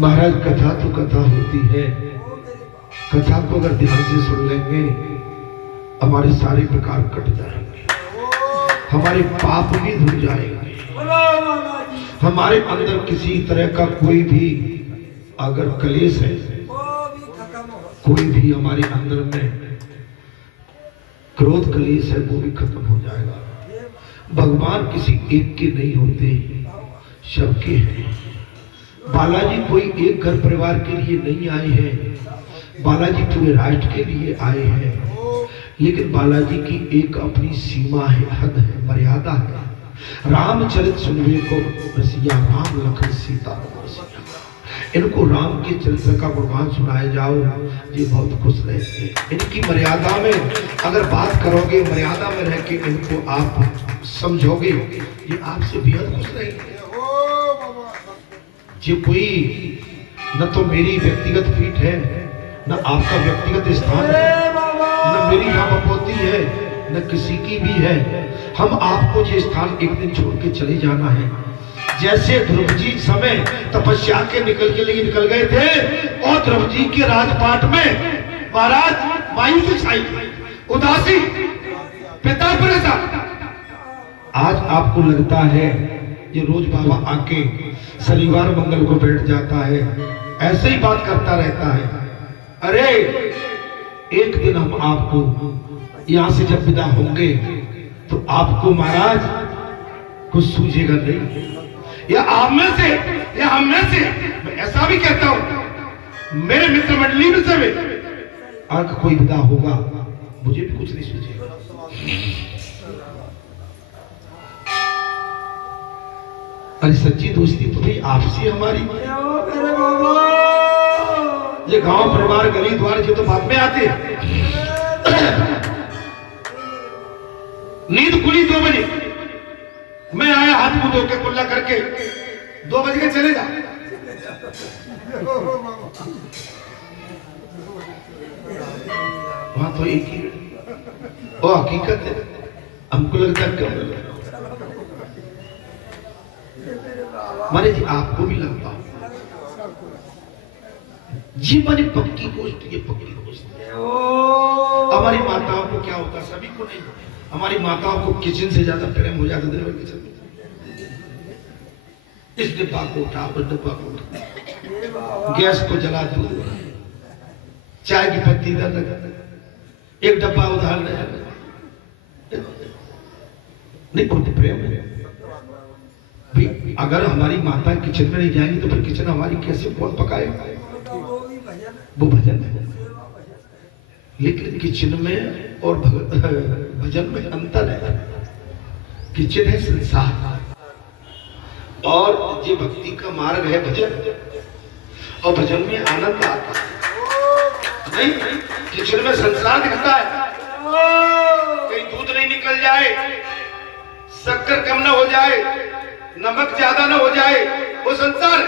महाराज कथा तो कथा होती है, कथा को अगर ध्यान से सुन लेंगे हमारे सारे विकार कट जाएंगे, हमारे पाप भी धुल जाएंगे, हमारे अंदर किसी तरह का कोई भी अगर कलेश है, कोई भी हमारे अंदर में क्रोध कलेश है वो भी खत्म हो जाएगा। भगवान किसी एक के नहीं होते, सबके हैं। बालाजी कोई एक घर परिवार के लिए नहीं आए हैं, बालाजी पूरे राष्ट्र के लिए आए हैं। लेकिन बालाजी की एक अपनी सीमा है, हद है, मर्यादा है। रामचरित सुनवे को रसिया राम लखन सीता रसिया, इनको राम के चरित्र का गुणगान सुनाया जाओ, ये बहुत खुश रहते हैं। इनकी मर्यादा में अगर बात करोगे, मर्यादा में रह के इनको आप समझोगे, ये आपसे बेहद खुश रहेंगे। ये कोई न तो मेरी व्यक्तिगत पीठ है, न आपका व्यक्तिगत स्थान है, न मेरी यहाँ बपोती है, न किसी की भी है। हम आपको ये स्थान एक दिन छोड़ के चले जाना है। जैसे ध्रुव जी समय तपस्या के निकल गए थे और ध्रुव जी के राजपाट में महाराज मायूसी छाई, उदासी, पिता परेशान। आज आपको लगता है ये रोज बाबा आके शनिवार मंगल को बैठ जाता है, ऐसे ही बात करता रहता है। अरे एक दिन हम आपको यहां से जब विदा होंगे तो आपको महाराज कुछ सूझेगा नहीं, या आप में से या हम में से, मैं ऐसा भी कहता हूं मेरे मित्र मंडली में से अगर कोई विदा होगा मुझे भी कुछ नहीं सूझेगा। अरे सच्ची दोस्ती तो भाई आपसी हमारी, ये गांव परिवार गली द्वार जो तो बाद में आते हैं। नींद खुली 2 बजे, मैं आया हाथ मुंह धो के कुल्ला करके, 2 बज के चले जा। वहां तो एक ही वो हकीकत है, हमको लगता है क्या माने जी आपको भी लगता जी, माने पक्की गोश्त, ये पक्की गोश्त। हमारी माताओं को क्या होता, सभी को नहीं, हमारी माताओं को किचन से ज्यादा प्रेम हो जाता दिन भर किचन में। इस डिब्बा को उठा, उस डिब्बा को उठा, गैस को जला दो, चाय की पत्ती इधर लगा, एक डब्बा उधार नहीं, बहुत प्रेम है। अगर हमारी माता किचन में नहीं जाएंगी तो फिर किचन हमारी कैसे, कौन पकाएगा? वो भजन है। लेकिन किचन में और भजन में अंतर है। किचन है संसार और ये भक्ति का मार्ग है भजन, और भजन में आनंद आता है। नहीं, किचन में संसार दिखता है, कहीं दूध नहीं निकल जाए, शक्कर कम ना हो जाए, नमक ज्यादा ना हो जाए, वो संसार है।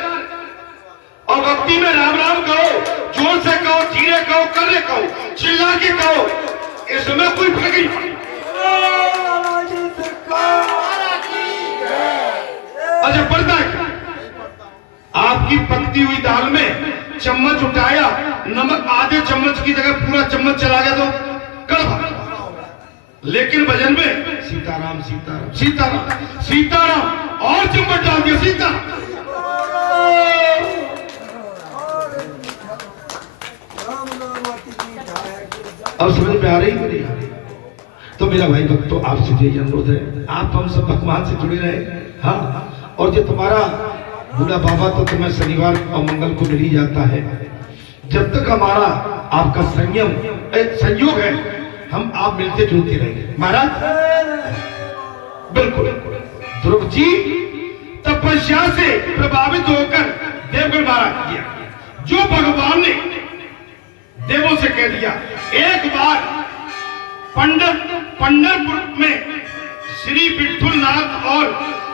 और भक्ति में राम राम कहो, जोर से कहो, धीरे कहो, करने कहो, चिल्ला के कहो, इसमें कोई फर्क नहीं। अच्छा पड़ता है, आपकी पकती हुई दाल में चम्मच उठाया, नमक आधे चम्मच की जगह पूरा चम्मच चला गया तो कड़वा। लेकिन भजन में सीताराम सीताराम सीताराम सीताराम और चम्मच डाल दिया सीता। अब समझ में आ रही मेरी? तो मेरा भाई भक्तों तो आपसे यही अनुरोध है, आप हम सब भगवान से जुड़े रहे। हाँ, और जो तुम्हारा बूढ़ा बाबा तो तुम्हें शनिवार और मंगल को मिल ही जाता है। जब तक हमारा आपका संयोग है, हम आप मिलते जुलते रहेंगे महाराज। बिल्कुल ध्रुव जी तपस्या से प्रभावित होकर देवगढ़ महाराज किया, जो भगवान ने देवों से कह दिया। एक बार पंढरपुर में श्री विठुलनाथ और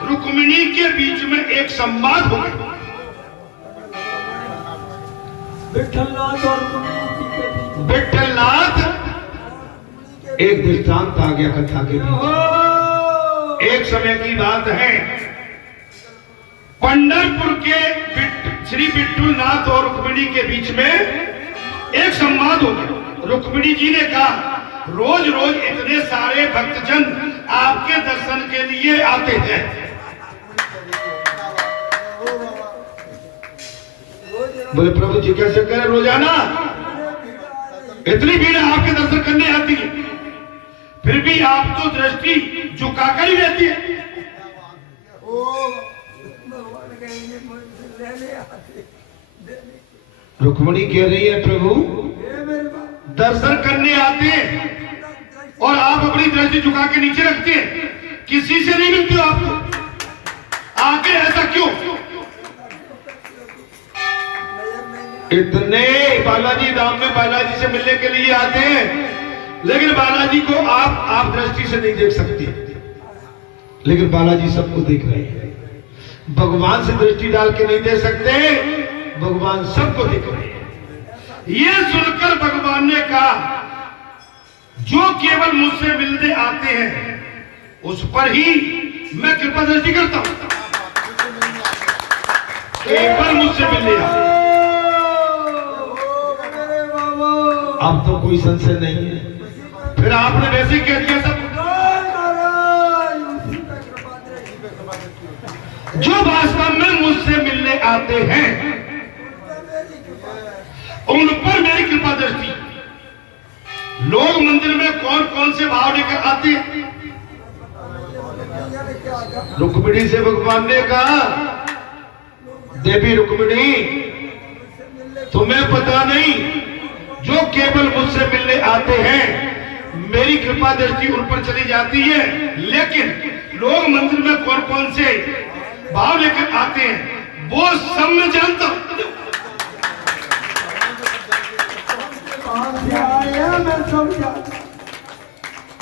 रुक्मिणी के बीच में एक संवाद हो गया। विठुलनाथ एक दृष्टांत आ गया कथा के बीच। एक समय की बात है, पंढरपुर के श्री विठुलनाथ और रुक्मिणी के बीच में एक संवाद हो गया। रुक्मिणी जी ने कहा, रोज रोज इतने सारे भक्तजन आपके दर्शन के लिए आते हैं, बोले प्रभु जी कैसे करें, रोजाना इतनी भीड़ आपके दर्शन करने आती है, फिर भी आप तो दृष्टि झुकाकर ही रहती है। रुक्मिणी कह रही है, प्रभु दर्शन करने आते हैं और आप अपनी दृष्टि झुका के नीचे रखते हैं, किसी से नहीं मिलते हो आपको, आगे ऐसा क्यों? इतने बालाजी धाम में बालाजी से मिलने के लिए आते हैं, लेकिन बालाजी को आप दृष्टि से नहीं देख सकते, लेकिन बालाजी सबको देख रहे हैं। भगवान से दृष्टि डाल के नहीं देख सकते, भगवान सबको देख रहे हैं। ये सुनकर भगवान ने कहा, जो केवल मुझसे मिलने आते हैं उस पर ही मैं कृपा दृष्टि करता हूं, केवल मुझसे मिलने आते हैं। अब तो कोई संशय नहीं है, फिर आपने वैसे ही कह दिया सब। जो वास्तव में मुझसे मिलने आते हैं उन पर मेरी कृपा दृष्टि। लोग मंदिर में कौन कौन से भाव लेकर आते हैं? रुक्मिणी से भगवान ने कहा, देवी रुक्मिणी तुम्हें पता नहीं, जो केवल मुझसे मिलने आते हैं मेरी कृपा दृष्टि उन पर चली जाती है, लेकिन लोग मंदिर में कौन कौन से भाव लेकर आते हैं वो सब मैं जानता हूं।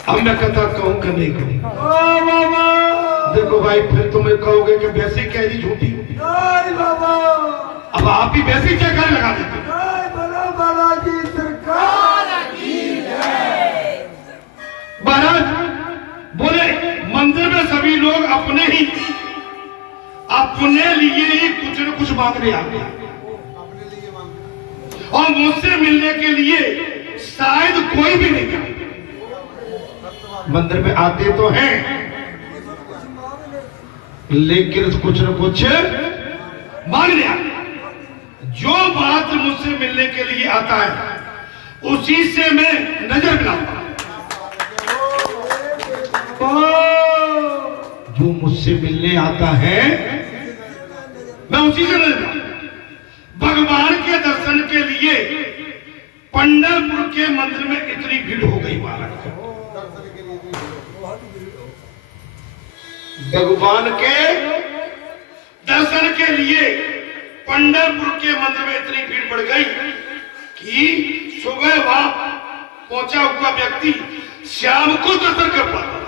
अब मैं कथा कहूं कि नहीं कहूं? देखो भाई, फिर तुम्हें कहोगे कि वैसे कह दी झूठी, अब आप भी वैसे ही चक्कर लगा देते। महाराज बोले, मंदिर में सभी लोग अपने लिए ही कुछ न कुछ मांगने आते हैं, और मुझसे मिलने के लिए शायद कोई भी नहीं आता। मंदिर में आते तो हैं, लेकिन कुछ न कुछ मांगने आते। जो बात मुझसे मिलने के लिए आता है उसी से मैं नजर मिलाऊंगा। जो मुझसे मिलने आता है मैं उसी से नजर मिलाऊंगा। भगवान के दर्शन के लिए पंढरपुर के मंदिर में इतनी भीड़ हो गई महाराज। भगवान के दर्शन के लिए पंढरपुर के मंदिर में इतनी भीड़ बढ़ गई कि सुबह वहां पहुंचा हुआ व्यक्ति शाम को दर्शन कर पाता था।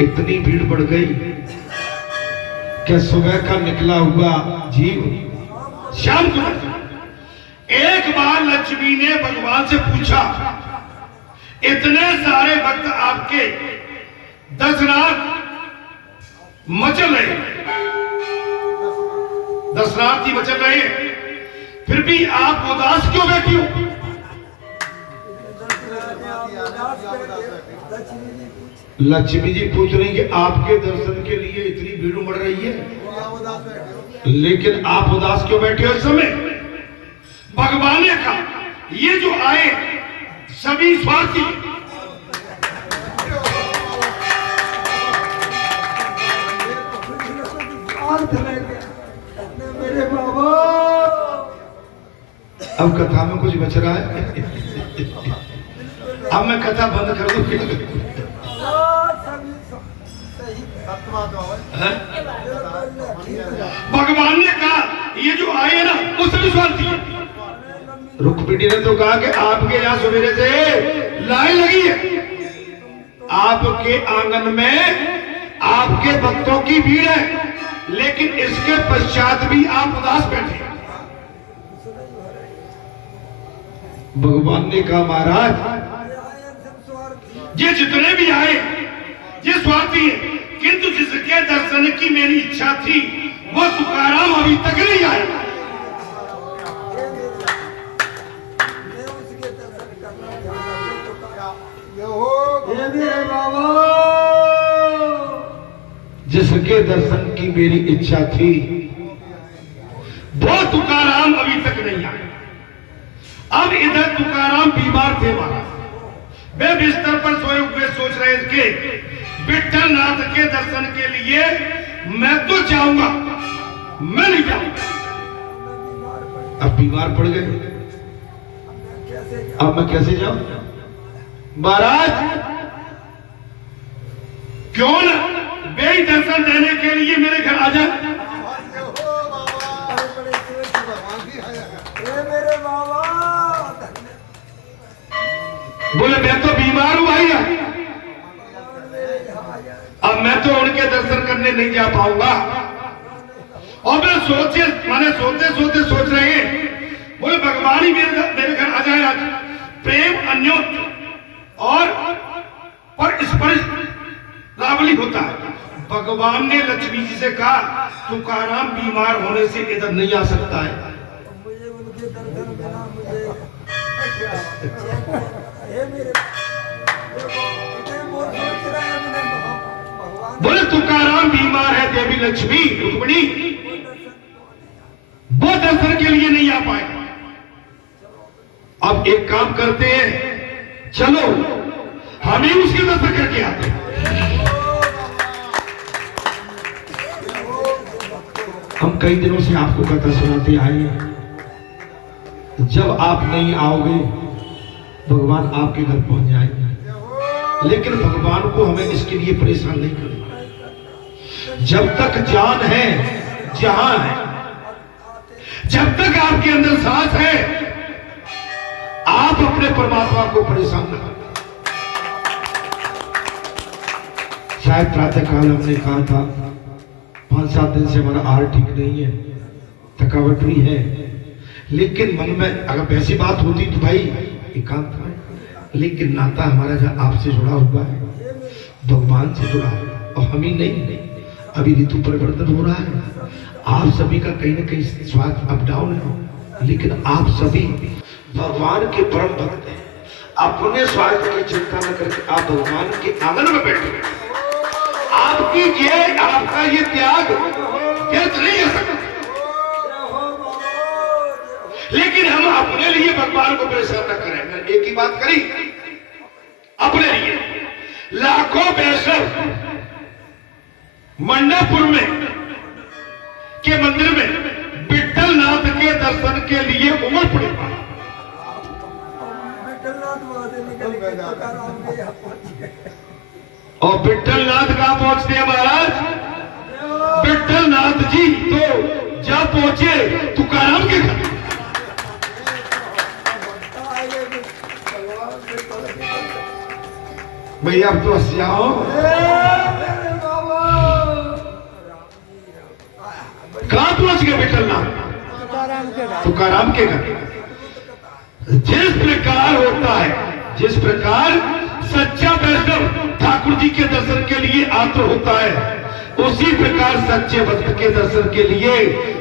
इतनी भीड़ बढ़ गई कि सुबह का निकला हुआ जीव शाम को। एक बार लक्ष्मी ने भगवान से पूछा, इतने सारे भक्त आपके दर्शनार्थ मचल रहे, दर्शनार्थी मचल रहे, फिर भी आप उदास क्यों बैठी हो? लक्ष्मी जी पूछ रही कि आपके दर्शन के लिए इतनी भीड़ उमड़ रही है, लेकिन आप उदास क्यों बैठे हो इस समय? भगवान ने कहा, ये जो आए सभी स्वार्थी, मेरे बाबा। अब कथा में कुछ बच रहा है? अब मैं कथा बंद कर दूं? भगवान ने कहा, ये जो आए ना वो सभी स्वार्थी है। रुक्मिणी ने तो कहा कि आपके यहाँ सवेरे से लाइन लगी है, आपके आंगन में आपके भक्तों की भीड़ है, लेकिन इसके पश्चात भी आप उदास बैठे। भगवान ने कहा, महाराज ये जितने भी आए ये स्वार्थी है, किंतु जिसके दर्शन की मेरी इच्छा थी वो तुकाराम अभी तक नहीं आया। जिसके दर्शन की मेरी इच्छा थी वो तुकाराम अभी तक नहीं आया। अब इधर तुकाराम बीमार थे महाराज, वे बिस्तर पर सोए हुए सोच रहे थे विठल नाथ के दर्शन के लिए मैं तो जाऊंगा, मैं नहीं जाऊंगा। अब बीमार पड़ गए, अब मैं कैसे जाऊं? महाराज क्यों न वे ही दर्शन देने के लिए मेरे घर आ जाए। बोले मैं तो बीमार हूं भाई, अब मैं तो उनके दर्शन करने नहीं जा पाऊंगा। और मैं मैंने सोते सोच रहे हैं, बोले भगवान ही मेरे घर आ जाए आज। प्रेम अन्योन्य और पर स्पर्श रावली होता है। भगवान ने लक्ष्मी जी से कहा तुकाराम बीमार होने से इधर नहीं आ सकता है। बोले तुकाराम बीमार है, देवी लक्ष्मी रुक्मिणी वो दर्शन के लिए नहीं आ पाए। अब एक काम करते हैं, चलो हम ही उसके दर्शन करके आते हैं। हम कई दिनों से आपको कथा सुनाते आए हैं, जब आप नहीं आओगे भगवान आपके घर पहुंच जाएंगे। लेकिन भगवान को हमें इसके लिए परेशान नहीं करना। जब तक जान है, जहां है, जब तक आपके अंदर सांस है, आप अपने परमात्मा को परेशान न करें। शायद प्रातः काल हमने कहा था 5-7 दिन से हमारा आहार ठीक नहीं है, थकावट भी है, लेकिन मन में अगर वैसी बात होती तो भाई एकांत में, लेकिन नाता हमारा जहां आपसे जुड़ा हुआ है, भगवान से जुड़ा है। और हम ही नहीं, अभी ऋतु परिवर्तन हो रहा है, आप सभी का कहीं ना कहीं स्वास्थ्य अप डाउन है, लेकिन आप सभी भगवान के परम भक्त हैं। अपने स्वास्थ्य की चिंता न करके आप भगवान के आंगन में बैठे। आपकी आपका ये त्याग व्यर्थ नहीं हो सकता। लेकिन हम अपने लिए भगवान को परेशान न करें। मैंने एक ही बात करी, अपने लिए लाखों वैष्णव मंडलपुर में के मंदिर में विठल नाथ के दर्शन के लिए उमड़ पड़े। और विठल नाथ कहां पहुंचते हैं महाराज? विठल नाथ जी तो जब पहुंचे तुकाराम के घर। भैया अब तो हंसियाओ, कहां पहुंच गए विठल नाथ? तुकाराम के घर। जिस प्रकार होता है, जिस प्रकार सच्चा वैष्णव ठाकुर जी के दर्शन के लिए आतुर होता है, उसी प्रकार सच्चे भक्त के दर्शन के लिए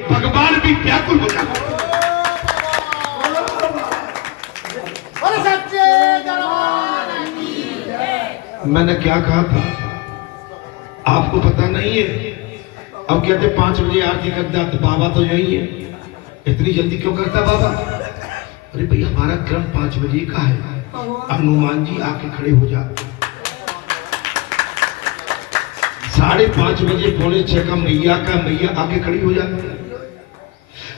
भगवान भी व्याकुल हो जाता है। मैंने क्या कहा था आपको पता नहीं है? अब कहते 5 बजे आरती करता तो बाबा तो यही है, इतनी जल्दी क्यों करता बाबा? अरे भाई हमारा क्रम 5 बजे का है। हनुमान जी आके खड़े हो जाते, 5:30 बजे 5:45 का मैया आके खड़ी हो जाती है।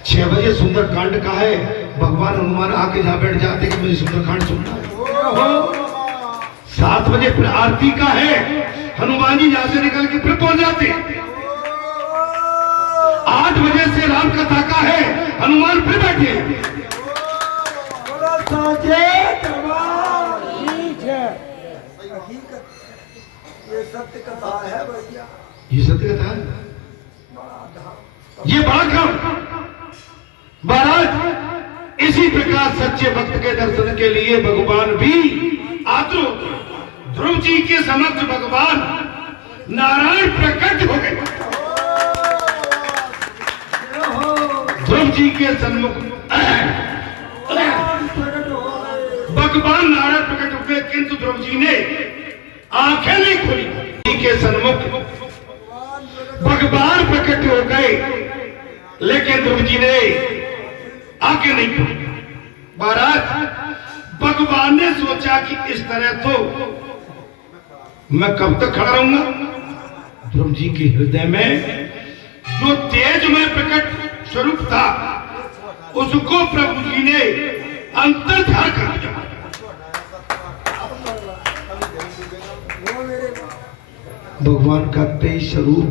6 बजे सुंदरकांड का है, भगवान हनुमान आके जहां बैठ जाते कि मुझे सुंदरकांड सुनना है। 7 बजे फिर आरती का है, हनुमान जी यहां से निकल के फिर पहुंच जाते। 8 बजे से राम कथा का है, हनुमान फिर बैठे। ये सत्य कथा है भैया, ये सत्य कथा है, ये बड़ा काम महाराज। इसी प्रकार सच्चे भक्त के दर्शन के लिए भगवान भी आतुर। ध्रुव जी के समक्ष भगवान नारायण प्रकट हो गए। ध्रुव जी के सन्मुख भगवान नारायण प्रकट हो गए, किंतु ध्रुव जी ने आंखें नहीं खोली। जी के सन्मुख भगवान प्रकट हो गए, लेकिन ध्रुव जी ने आंखें नहीं खोली। महाराज भगवान ने सोचा कि इस तरह तो मैं कब तक खड़ा रहूंगा। ध्रुव जी के हृदय में जो तेजमय प्रकट स्वरूप था, उसको प्रभु जी ने अंतर्धान कर दिया। भगवान का तेज स्वरूप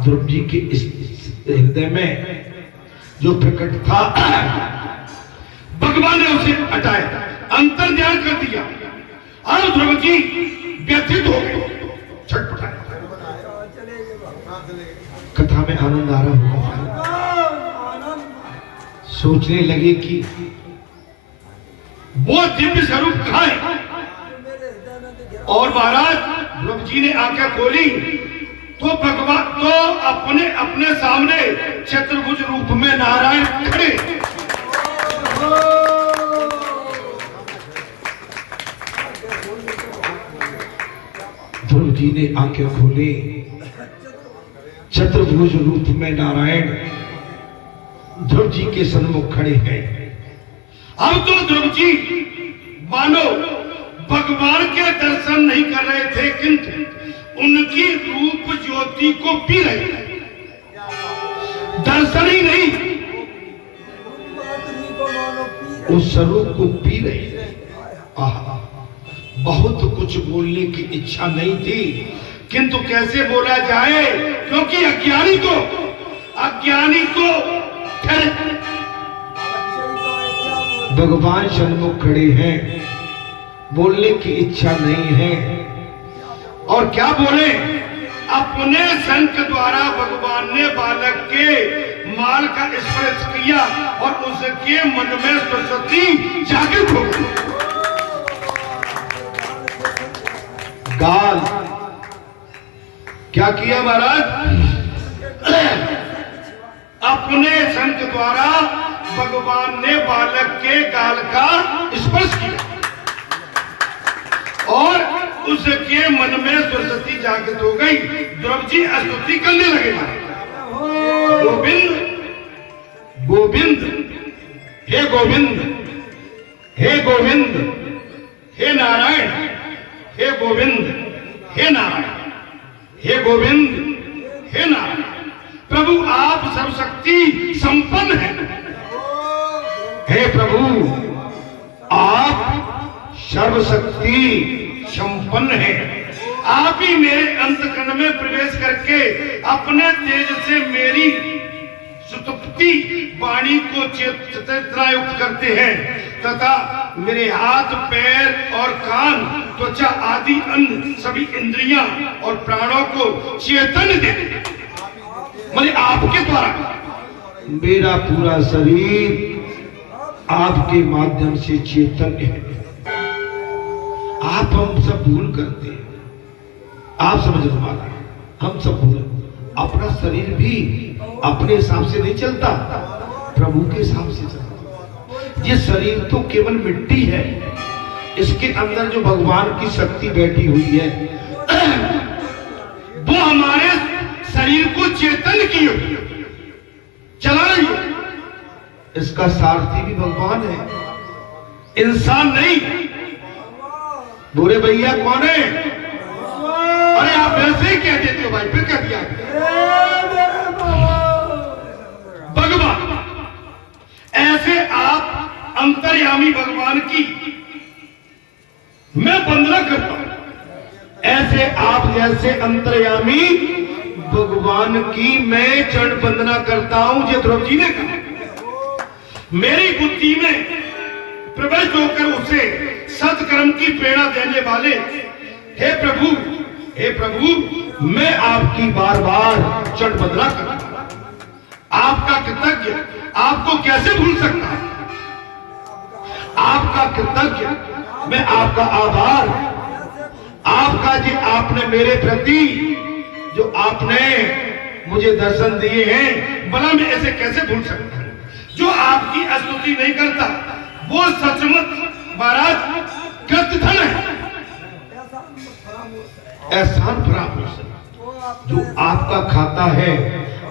ध्रुव जी के इस हृदय में जो प्रकट था, भगवान ने उसे हटाया, अंतर्ध्यान कर दिया। और ध्रुव जी व्यथित हो गए, छटपटाए। कथा में आनंद आ रहा होगा। सोचने लगे कि वो दिव्य स्वरूप कहाँ है। और महाराज ध्रुव जी ने आंखें खोली तो भगवान तो अपने अपने सामने चतुर्भुज रूप में नारायण खड़े। ध्रुव जी ने आंखें खोली, चतुर्भुज रूप में नारायण ध्रुव जी के सन्मुख खड़े हैं। अब तो ध्रुव जी मानो भगवान के दर्शन नहीं कर रहे थे, किंतु उनकी रूप ज्योति को पी रहे थे। दर्शन ही नहीं, उस स्वरूप को पी रहे थे। आहा, बहुत कुछ बोलने की इच्छा नहीं थी, किंतु कैसे बोला जाए, क्योंकि अज्ञानी तो भगवान सन्मुख खड़े हैं, बोलने की इच्छा नहीं है। और क्या बोले, अपने शंख द्वारा भगवान ने बालक के माल का स्पर्श किया और उसके मन में सरस्वती जागृत हो गई। गाल क्या किया महाराज, अपने शंख द्वारा भगवान ने बालक के गाल का स्पर्श किया और उसके मन में सरस्वती जागृत हो गई। ध्रुव जी स्तुति करने लगे, गोविंद गोविंद, हे गोविंद, हे गोविंद, हे नारायण, हे गोविंद, हे नारायण, हे गोविंद, हे नारायण। प्रभु आप सर्वशक्ति संपन्न हैं। हे प्रभु आप सर्वशक्ति संपन्न है। आप ही मेरे अंतकरण में प्रवेश करके अपने तेज से मेरी सुतुप्ति वाणी को चेतनायुक्त करते हैं तथा मेरे हाथ, पैर और कान, त्वचा आदि अन्य सभी इंद्रियां और प्राणों को चेतन देते हैं। मतलब आपके द्वारा मेरा पूरा शरीर आपके माध्यम से चेतन है। आप हम सब भूल करते हैं, आप समझ वाला, हम सब भूल। अपना शरीर भी अपने हिसाब से नहीं चलता, प्रभु के हिसाब से चलता। ये शरीर तो केवल मिट्टी है, इसके अंदर जो भगवान की शक्ति बैठी हुई है वो हमारे शरीर को चेतन की चला रही है। इसका सारथी भी भगवान है, इंसान नहीं। बोले भैया कौन है? अरे आप वैसे ही कह देते हो भाई, फिर कह दिया भगवान। ऐसे आप अंतर्यामी भगवान की मैं वंदना करता हूं। ऐसे आप जैसे अंतर्यामी भगवान की मैं चरण वंदना करता हूं। ये ध्रुव जी ने कहा। मेरी बुद्धि में प्रवेश होकर उसे सत्कर्म की प्रेरणा देने वाले हे प्रभु, हे प्रभु, मैं आपकी बार बार चरण वंदना करता हूं। आपका कृतज्ञ, आपको कैसे भूल सकता, आपका कृतज्ञ, मैं आपका आभार, आपका जी आपने मेरे प्रति जो आपने मुझे दर्शन दिए हैं, भला मैं ऐसे कैसे भूल सकता हूं? जो आपकी स्तुति नहीं करता वो सचमुच महाराज कृतधन है, एहसान फरामोश है। जो आपका खाता है,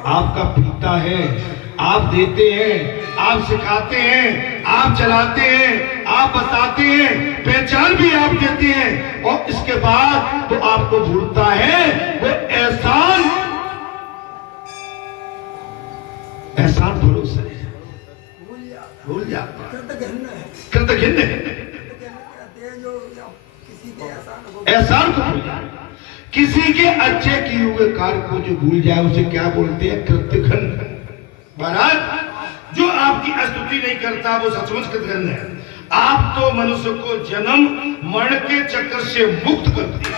आपका पीता है, आप देते हैं, आप सिखाते हैं, आप चलाते हैं, आप बताते हैं, पहचान भी आप देते हैं, और इसके बाद तो आपको भूलता है, वो एहसान भरोसा है, भूल जाता है, कृतघ्न है, एहसान को भूल जाए। किसी के अच्छे किए हुए कार्य को जो भूल जाए उसे क्या बोलते हैं? कृतघ्न। महाराज जो आपकी स्तुति नहीं करता वो सचमुच कृतघ्न है। आप तो मनुष्य को जन्म मरण के चक्कर से मुक्त कर दिया।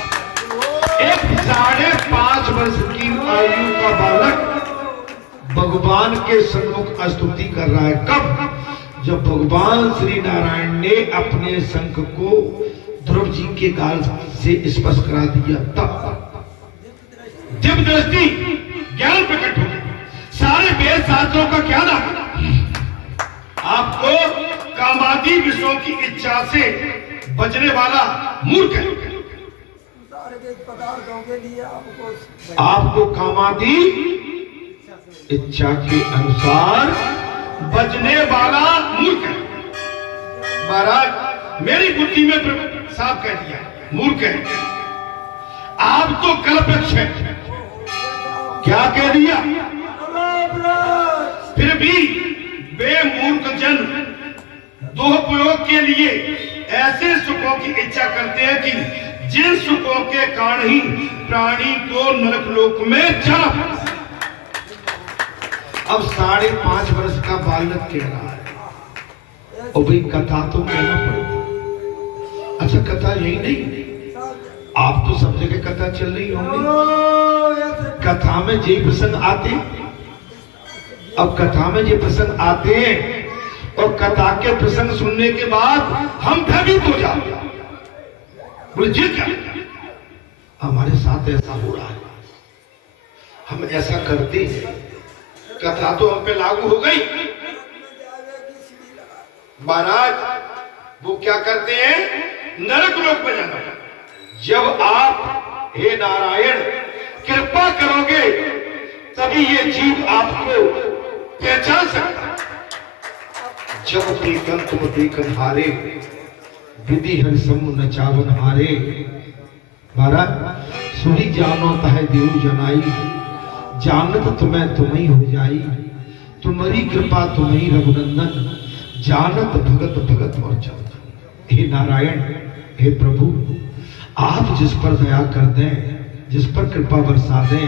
एक 5.5 वर्ष की आयु का बालक भगवान के सन्मुख स्तुति कर रहा है। कब? जब भगवान श्री नारायण ने अपने शंख को ध्रुव जी के गाल से स्पर्श करा दिया, तब दिव्य दृष्टि ज्ञान प्रकट हो गया। सारे वेद शास्त्रों का क्या नाम? आपको कामादि विषयों की इच्छा से बचने वाला मूर्ख है। आपको कामादि इच्छा के अनुसार बचने वाला मूर्ख है। महाराज मेरी बुद्धि में साफ कह दिया मूर्ख है। आप तो कल्पवृक्ष है, क्या कह दिया? फिर भी वे मूर्ख जन दुरुपयोग के लिए ऐसे सुखों की इच्छा करते हैं कि जिन सुखों के कारण ही प्राणी को नरक लोक में जाना। अब 5.5 वर्ष का बालक कह रहा है, और भाई कथा तो कहना पड़ेगा। अच्छा कथा यही नहीं, आप तो सब जगह कथा चल रही होंगी। कथा में जे प्रसंग आते, अब कथा में जे प्रसंग आते हैं और कथा के प्रसंग सुनने के बाद हम भयभीत हो जाते। बोले जी क्या? हमारे साथ ऐसा हो रहा है, हम ऐसा करते हैं। कथा तो हम पे लागू हो गई। महाराज वो क्या करते हैं? नरक लोक में जाना। जब आप हे नारायण कृपा करोगे तभी ये जीव आपको पहचान सकता। जब देखन तुम देखन हारे, विधि हर समूह नचावन हारे। महाराज सुनी जानो तहे देव जनाई, जानत तुम्हें तुम्ही हो जाई। तुम्हारी कृपा तुम्ही रघुनंदन, जानत भगत भगत और चंदन। हे नारायण, हे प्रभु, आप जिस पर दया कर दें, जिस पर कृपा बरसा दें,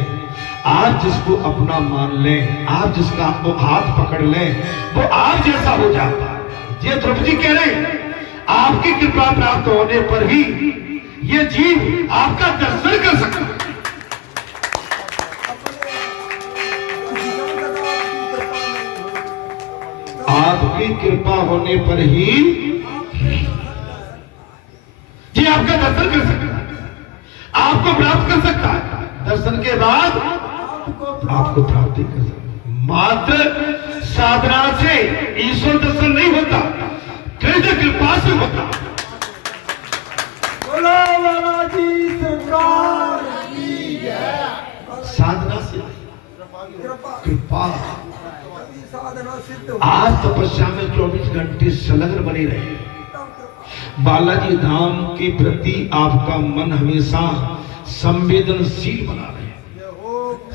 आप जिसको अपना मान लें, आप जिसका वो हाथ पकड़ लें, वो आप जैसा हो जाता है। ये ध्रुव जी कह रहे हैं, आपकी कृपा प्राप्त होने पर ही ये जीव आपका दर्शन कर सकता है। आपकी कृपा होने पर ही ये आपका दर्शन कर सकता है, आपको प्राप्त कर सकता है। दर्शन के बाद आपको प्राप्ति कर सकता है। मात्र साधना से ईश्वर दर्शन नहीं होता, कृष्ण कृपा से होता। साधना से कृपा। आज तपस्या में 24 घंटे संलग्न बने रहे। बालाजी धाम के प्रति आपका मन हमेशा संवेदनशील बना रहे,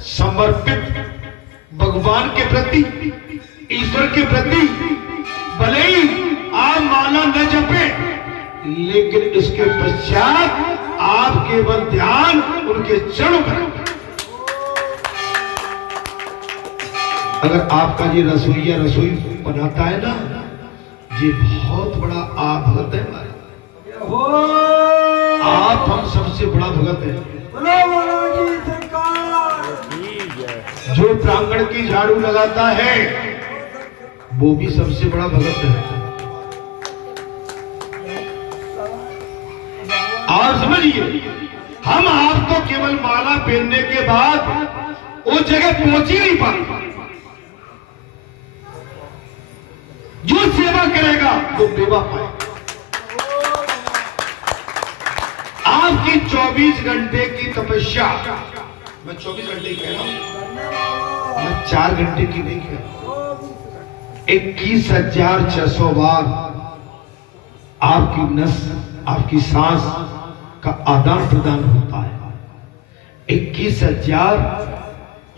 समर्पित भगवान के प्रति, ईश्वर के प्रति। भले ही आप माला न जपे, लेकिन इसके पश्चात आप केवल ध्यान उनके चरणों पर। अगर आपका ये रसोईया रसोई बनाता है ना, ये बहुत बड़ा आप भगत है हमारे। आप हम सबसे बड़ा भगत है। जो प्रांगण की झाड़ू लगाता है वो भी सबसे बड़ा भगत है। आप समझिए, हम आपको केवल माला पहनने के बाद उस जगह पहुंच ही नहीं पाते। जो सेवा करेगा वो मेवा पाएगा। आपकी 24 घंटे की तपस्या, मैं 24 घंटे की कह रहा हूं, मैं 4 घंटे की नहीं कह रहा हूं, 21,600 बार आपकी नस, आपकी सांस का आदान प्रदान होता है। 21,000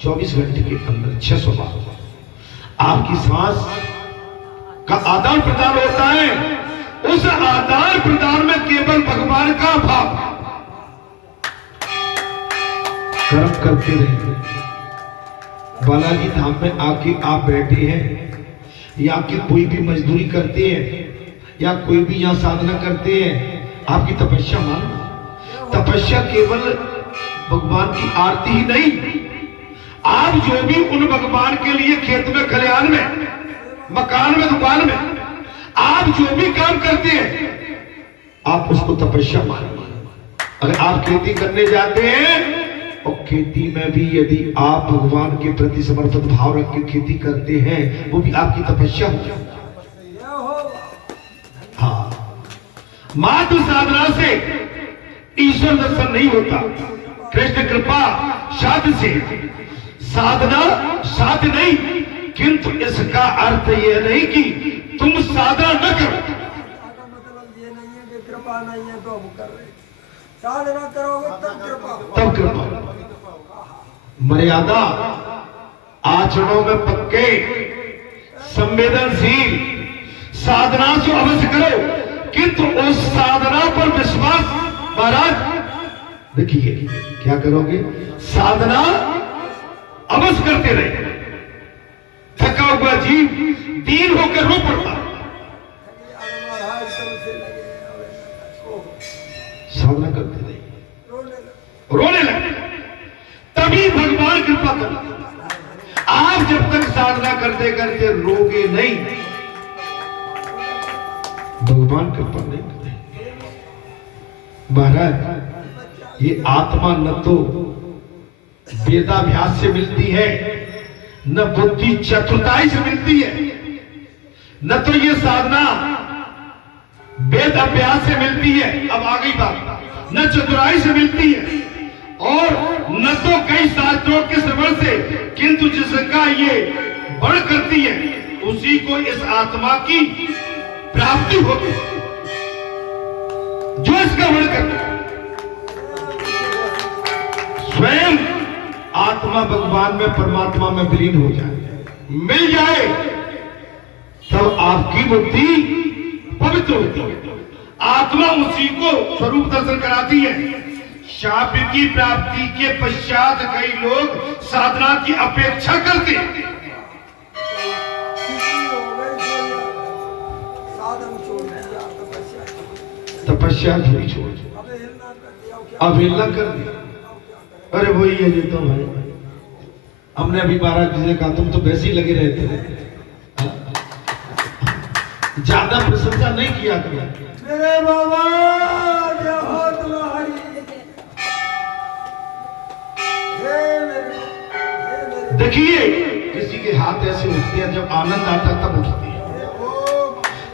24 घंटे के अंदर 600 बार आपकी सांस का आदान प्रदान होता है। उस आदान प्रदान में केवल भगवान का भाव। कर्म करते रहिए। बालाजी धाम में आके आप बैठे हैं या कि कोई भी मजदूरी करते हैं या कोई भी यहां साधना करते हैं, आपकी तपस्या मानो। तपस्या केवल भगवान की आरती ही नहीं, आप जो भी उन भगवान के लिए खेत में, खलिहान में, मकान में, दुकान में आप जो भी काम करते हैं, आप उसको तपस्या मानिए। अगर आप खेती करने जाते हैं और खेती में भी यदि आप भगवान के प्रति समर्पित भाव रख के खेती करते हैं, वो भी आपकी तपस्या हो। हाँ, मात्र साधना से ईश्वर दर्शन नहीं होता। कृष्ण कृपा साध से, साधना साध नहीं, किंतु इसका अर्थ यह नहीं कि तुम साधना न करो। मतलब ये नहीं है कि कृपा नहीं है तो हम कर रहे, साधना करोगे तब कृपा, तब कृपा। मर्यादा, आचरणों में पक्के, संवेदनशील, साधना से अवश्य करो, किंतु उस साधना पर विश्वास। महाराज देखिए क्या करोगे, साधना अवश्य करते रहे। थका हुआ जीव दीन होकर रो पड़ता, साधना करते रहे, रोने लगे, तभी भगवान कृपा कर। आप जब तक साधना करते करते रोगे नहीं, भगवान कृपा नहीं करेंगे। महाराज, ये आत्मा न तो वेदाभ्यास से मिलती है, न बुद्धि चतुराई से मिलती है, न तो ये साधना वेद अभ्यास से मिलती है, अब आ गई बात, न चतुराई से मिलती है, और न तो कई शास्त्रों के श्रवण से, किंतु जिसका ये बड़ करती है उसी को इस आत्मा की प्राप्ति होती है। जो इसका बड़ करता है, स्वयं आत्मा भगवान में, परमात्मा में विलीन हो जाए, मिल जाए, तब आपकी बुद्धि पवित्र होती है। आत्मा उसी को स्वरूप दर्शन कराती है। शाब्द की प्राप्ति के पश्चात कई लोग साधना की अपेक्षा करते हैं। तपस्या छोड़, अवहेलना कर दिया। अरे वही है जी, तो भाई हमने अभी 12 जी से कहा, तुम तो वैसे ही लगे रहते हो, ज्यादा प्रशंसा नहीं किया करो। मेरे बाबा जय हो तुम्हारी, देखिए किसी के हाथ ऐसे उठते हैं, जब आनंद आता तब उठते हैं,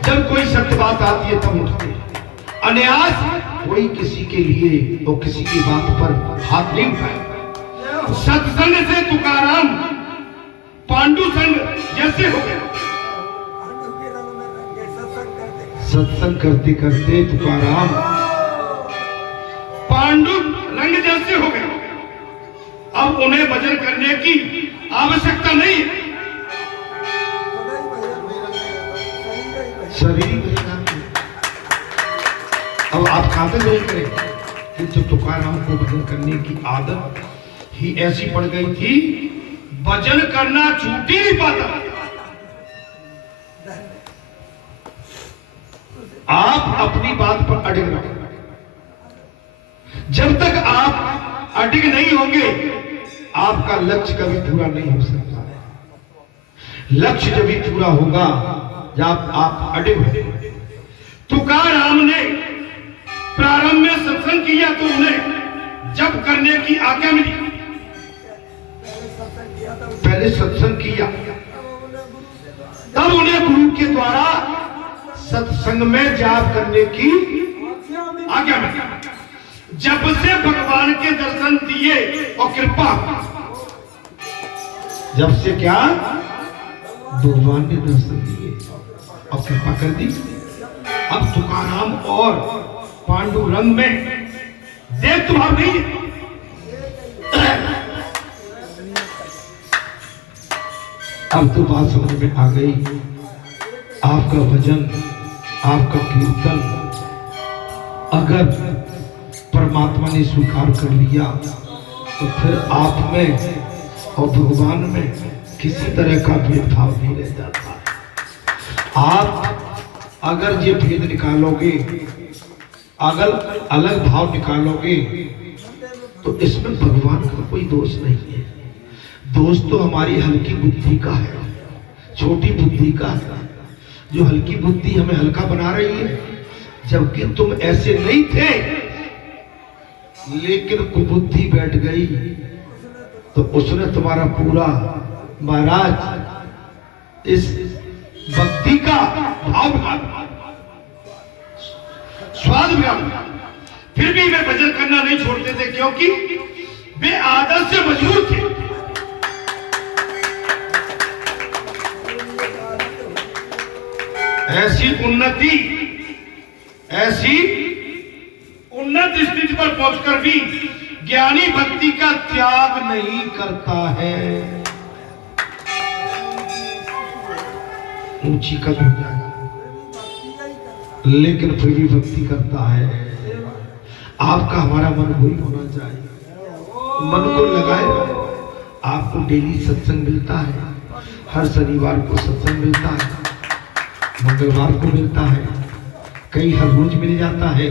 जब कोई सत्य बात आती है तब उठते हैं। अन्यास कोई किसी के लिए और किसी की बात पर हाथ नहीं उठाए। सत्संग से तुकाराम पांडु संग जैसे हो गए। सत्संग करते करते तुकाराम पांडु रंग जैसे हो गए। अब उन्हें भजन करने की आवश्यकता नहीं है। शरीर अब आप कहां तक भजन करें, कि तुकाराम को भजन करने की आदत ही ऐसी पड़ गई थी, भजन करना छूट ही नहीं पाता। आप अपनी बात पर अडिग रहो। जब तक आप अडिग नहीं होंगे, आपका लक्ष्य कभी पूरा नहीं हो सकता है। लक्ष्य जब भी पूरा होगा जब आप अडिग होंगे। तुकाराम ने प्रारंभ में सत्संग किया तो उन्हें जब करने की आज्ञा मिली, पहले सत्संग किया, तब उन्हें गुरु के द्वारा सत्संग में जाप करने की आज्ञा मिली। जब से भगवान के दर्शन दिए और कृपा, जब से क्या भगवान ने दर्शन दिए और कृपा कर दी, अब तुकाराम और पांडुरंग में देव भाव नहीं है। अब तो बात समझ में आ गई। आपका भजन, आपका कीर्तन अगर परमात्मा ने स्वीकार कर लिया तो फिर आप में और भगवान में किसी तरह का भेदभाव नहीं रह जाता। आप अगर ये भेद निकालोगे, अगर अलग भाव निकालोगे, तो इसमें भगवान का कोई दोष नहीं है। दोष तो हमारी हल्की बुद्धि का है, छोटी बुद्धि का है, जो हल्की बुद्धि हमें हल्का बना रही है। जबकि तुम ऐसे नहीं थे, लेकिन कुबुद्धि बैठ गई तो उसने तुम्हारा पूरा, महाराज, इस भक्ति का भाव बिगाड़, स्वाद बिगाड़। फिर भी वे भजन करना नहीं छोड़ते थे, क्योंकि वे आदत से मजबूर थे। ऐसी उन्नत स्थिति पर पहुंचकर भी ज्ञानी भक्ति का त्याग नहीं करता है। ऊंची कद हो जाएगा, लेकिन फिर भी भक्ति करता है। आपका हमारा मन वही होना चाहिए, मन को लगाए। आपको डेली सत्संग मिलता है, हर शनिवार को सत्संग मिलता है, मंगलवार को मिलता है, कई हर रोज मिल जाता है।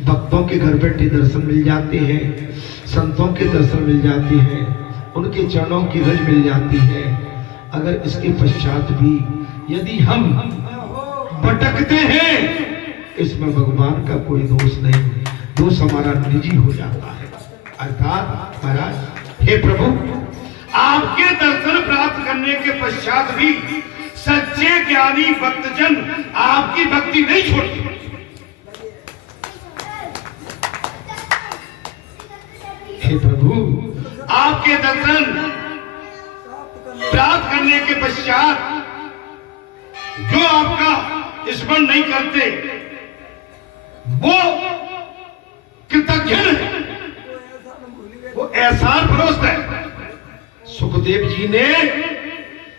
भक्तों के घर बैठे दर्शन मिल जाते हैं, संतों के दर्शन मिल जाते हैं, उनके चरणों की रज मिल जाती है। अगर इसके पश्चात भी यदि हम भटकते हैं, इसमें भगवान का कोई दोष नहीं, दोष हमारा निजी हो जाता है। अर्थात महाराज, हे प्रभु, आपके दर्शन प्राप्त करने के पश्चात भी सच्चे ज्ञानी भक्तजन आपकी भक्ति नहीं छोड़ते। हे प्रभु, आपके दर्शन प्राप्त करने के पश्चात जो आपका स्मरण नहीं करते, वो कृतज्ञ है, वो एहसान फरोख्त है।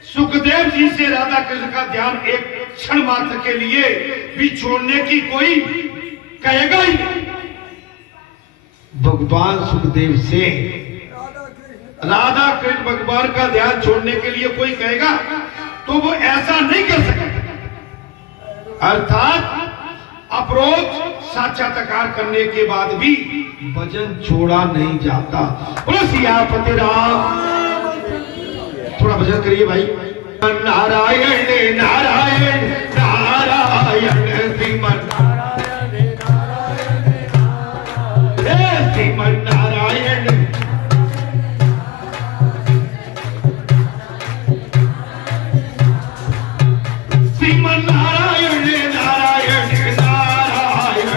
सुखदेव जी से राधा कृष्ण का ध्यान एक क्षण मात्र के लिए भी छोड़ने की कोई कहेगा ही नहीं। भगवान सुखदेव से राधा कृष्ण भगवान का ध्यान छोड़ने के लिए कोई कहेगा तो वो ऐसा नहीं कर सकता। अर्थात अप्रोच साक्षात्कार करने के बाद भी भजन छोड़ा नहीं जाता। बोलो सियापति राम। थोड़ा भजन करिए भाई। नारायण नारायण नारायण श्रीमन श्रीमन नारायण श्रीमन नारायण नारायण नारायण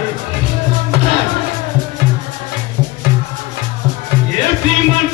ये श्रीमन